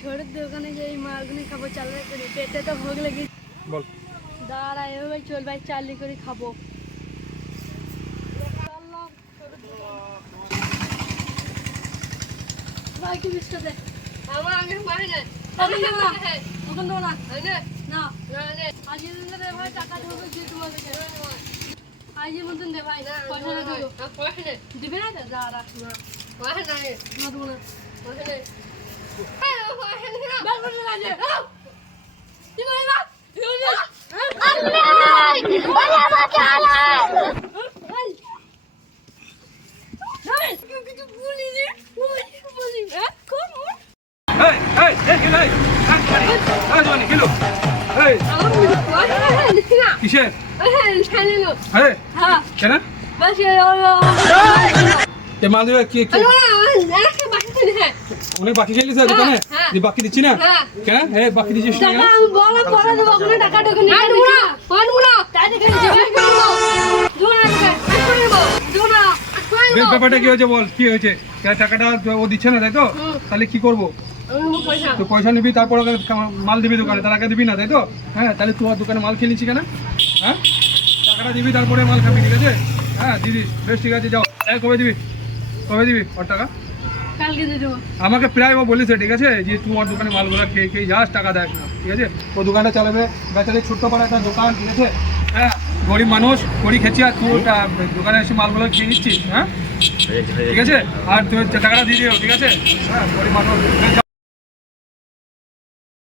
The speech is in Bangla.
ছোটের দোকানে যে মালগুলি খাবো চালনা করে পেটে তো ভোগ লেগে বল দাঁড়া এভাবে চল ভাই চালনি করে খাবো ভাই কি বিস্কুট দে আমার আগে মারে না তখন দেবো না না আজ দে ভাই টাকা দেবো যে তোমার কাছে আজের মতন দে ভাই পয়সা না দেবো দিবে না তো দাঁড়া না দেবো না কিসে কেন মাল দেবে কি অনেক বাকি খেয়ে নিছে দোকানে বাকি দিচ্ছি না কেন বাকি দিচ্ছিস না ব্যাপারটা কি হয়েছে বল কি হয়েছে টাকাটা ও দিচ্ছে না তাই তো তাহলে কি করবো তো পয়সা নিবি তারপর মাল দিবি দোকানে তার আগে দিবি না তাই তো হ্যাঁ তাহলে তোমার দোকানে মাল খেয়ে নিচ্ছি কেন হ্যাঁ টাকাটা দিবি তারপরে মাল খাবি ঠিক আছে হ্যাঁ দিদি বেশ ঠিক আছে যাও কবে দিবি ওর টাকা আমাকে প্রায় ও বলেছে ঠিক আছে যে তোমার দোকানে মালগুলো খেয়ে খেয়ে যাস টাকা দেখ না ঠিক আছে ও দোকানটা চালাবে বেচারে ছোট্ট পাড়া একটা দোকান ঠিক আছে হ্যাঁ গরিব মানুষ গরিব খেয়েছি আর তুই দোকানে এসে মালগুলো খেয়ে নিচ্ছিস হ্যাঁ ঠিক আছে আর তুই টাকাটা দিয়ে দিও ঠিক আছে হ্যাঁ গরিব মানুষ